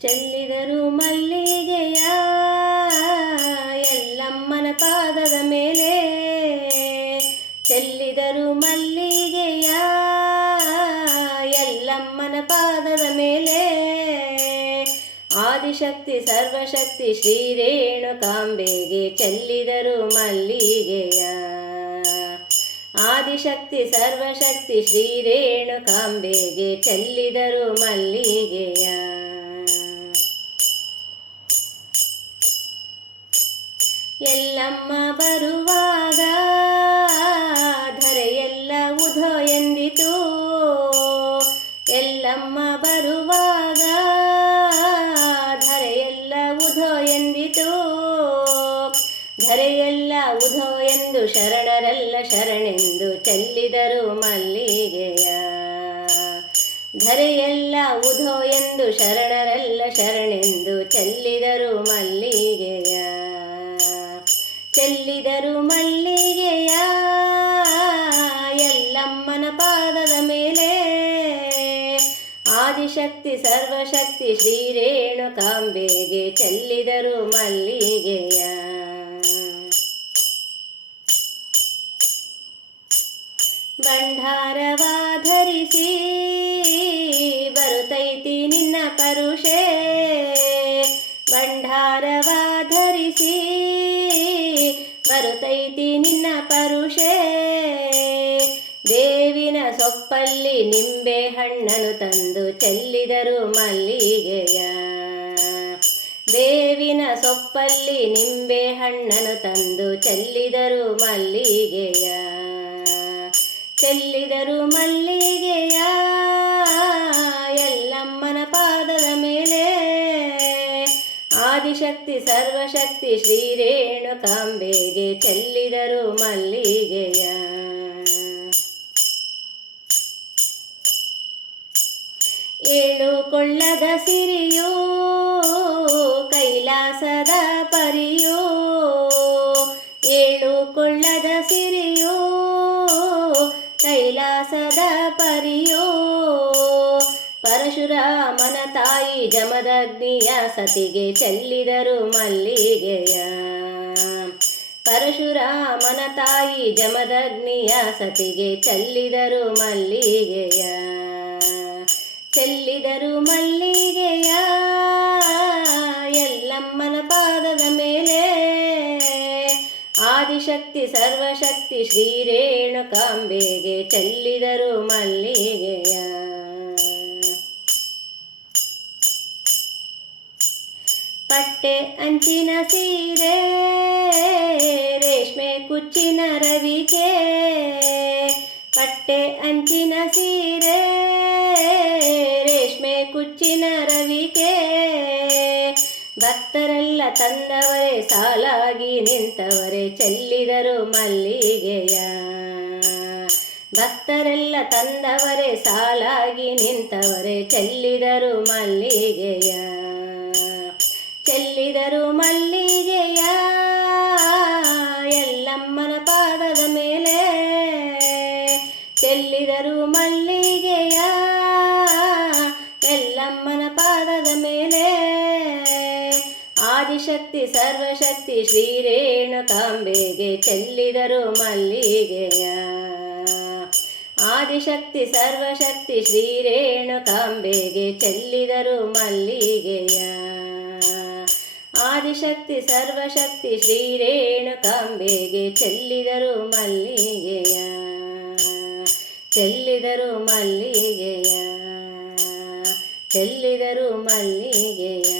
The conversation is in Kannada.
ಚೆಲ್ಲಿದರು ಮಲ್ಲಿಗೆಯ ಎಲ್ಲಮ್ಮನ ಪಾದದ ಮೇಲೆ. ಚೆಲ್ಲಿದರು ಮಲ್ಲಿಗೆಯ ಎಲ್ಲಮ್ಮನ ಪಾದದ ಮೇಲೆ. ಆದಿಶಕ್ತಿ, ಸರ್ವಶಕ್ತಿ ಶ್ರೀರೇಣುಕಾಂಬೆಗೆ ಚೆಲ್ಲಿದರು ಮಲ್ಲಿಗೆಯ. ಆದಿಶಕ್ತಿ, ಸರ್ವಶಕ್ತಿ ಶ್ರೀರೇಣುಕಾಂಬೆಗೆ ಚೆಲ್ಲಿದರು ಮಲ್ಲಿಗೆಯ. ಎಲ್ಲಮ್ಮ ಬರುವಾಗ ಧರೆಯೆಲ್ಲ ಉಧೋ ಎಂದಿತು. ಎಲ್ಲಮ್ಮ ಬರುವಾಗ ಧರೆಯೆಲ್ಲ ಉಧೋ ಎಂದಿತು. ಧರೆಯೆಲ್ಲ ಉಧೋ ಎಂದು ಶರಣರೆಲ್ಲ ಶರಣೆಂದು ಚೆಲ್ಲಿದರು ಮಲ್ಲಿಗೆಯ. ಧರೆಯೆಲ್ಲ ಉಧೋ ಎಂದು ಶರಣರೆಲ್ಲ ಶರಣೆಂದು ಚೆಲ್ಲಿದರು ಮಲ್ಲಿಗೆಯ. ಚೆಲ್ಲಿದರು ಮಲ್ಲಿಗೆಯ ಎಲ್ಲಮ್ಮನ ಪಾದದ ಮೇಲೆ ಆದಿಶಕ್ತಿ, ಸರ್ವಶಕ್ತಿ, ಶ್ರೀ ರೇಣುಕಾಂಬೆಗೆ ಚೆಲ್ಲಿದರು ಮಲ್ಲಿಗೆಯ. ಭಂಡಾರವಾಧರಿಸಿ ಬರುತ್ತೈತಿ ನಿನ್ನ ಪರುಷೆ ಸೊಪ್ಪಲ್ಲಿ ನಿಂಬೆ ಹಣ್ಣನು ತಂದು ಚೆಲ್ಲಿದರು ಮಲ್ಲಿಗೆಯ. ಬೇವಿನ ಸೊಪ್ಪಲ್ಲಿ ನಿಂಬೆ ಹಣ್ಣನು ತಂದು ಚೆಲ್ಲಿದರು ಮಲ್ಲಿಗೆಯ. ಚೆಲ್ಲಿದರು ಮಲ್ಲಿಗೆಯ. ಎಲ್ಲಮ್ಮನ ಪಾದದ ಮೇಲೆ ಆದಿಶಕ್ತಿ, ಸರ್ವಶಕ್ತಿ ಶ್ರೀರೇಣು ಕಾಂಬೆಗೆ ಚೆಲ್ಲಿದರು ಮಲ್ಲಿಗೆಯ. ಏಳು ಕೊಳ್ಳದ ಸಿರಿಯೋ, ಕೈಲಾಸದ ಪರಿಯೋ ಏಳು ಕೊಳ್ಳದ ಸಿರಿಯೋ, ಕೈಲಾಸದ ಪರಿಯೋ. ಪರಶುರಾಮನ ತಾಯಿ ಜಮದಗ್ನಿಯ ಸತಿಗೆ ಚೆಲ್ಲಿದರು ಮಲ್ಲಿಗೆಯ. ಪರಶುರಾಮನ ತಾಯಿ ಜಮದಗ್ನಿಯ ಸತಿಗೆ ಚೆಲ್ಲಿದರು ಮಲ್ಲಿಗೆಯ. ಆದಿಶಕ್ತಿ, ಸರ್ವಶಕ್ತಿ ಶ್ರೀ ರೇಣುಕಾಂಬೆಗೆ ಚೆಲ್ಲಿದರು ಮಲ್ಲಿಗೆಯ. ಪಟ್ಟೆ ಅಂಚಿನ ಸೀರೆ, ರೇಷ್ಮೆ ಕುಚ್ಚಿನ ರವಿಕೆ. ಪಟ್ಟೆ ಅಂಚಿನ ಸೀರೆ, ರೇಷ್ಮೆ ಕುಚ್ಚಿನ ರವಿಕೆ. ಭಕ್ತರೆಲ್ಲ ತಂದವರೇ, ಸಾಲಾಗಿ ನಿಂತವರೇ, ಚೆಲ್ಲಿದರು ಮಲ್ಲಿಗೆಯ. ಭಕ್ತರೆಲ್ಲ ತಂದವರೇ, ಸಾಲಾಗಿ ನಿಂತವರೇ, ಚೆಲ್ಲಿದರು ಮಲ್ಲಿಗೆಯ. ಚೆಲ್ಲಿದರು ಮಲ್ಲಿಗೆಯ. ಎಲ್ಲಮ್ಮನ ಪಾದದ ಮೇಲೆ ಚೆಲ್ಲಿದರು ಮಲ್ಲಿಗೆಯ ಆದಿಶಕ್ತಿ, ಸರ್ವಶಕ್ತಿ ಶ್ರೀರೇಣುಕಾಂಬೆಗೆ ಚೆಲ್ಲಿದರು ಮಲ್ಲಿಗೆಯ ಆದಿಶಕ್ತಿ, ಸರ್ವಶಕ್ತಿ ಶ್ರೀರೇಣುಕಾಂಬೆಗೆ ಚೆಲ್ಲಿದರು ಮಲ್ಲಿಗೆಯ ಆದಿಶಕ್ತಿ, ಸರ್ವಶಕ್ತಿ ಶ್ರೀರೇಣುಕಾಂಬೆಗೆ ಚೆಲ್ಲಿದರು ಮಲ್ಲಿಗೆಯ ಚೆಲ್ಲಿದರು ಮಲ್ಲಿಗೆಯ ಚೆಲ್ಲಿದರು ಮಲ್ಲಿಗೆಯ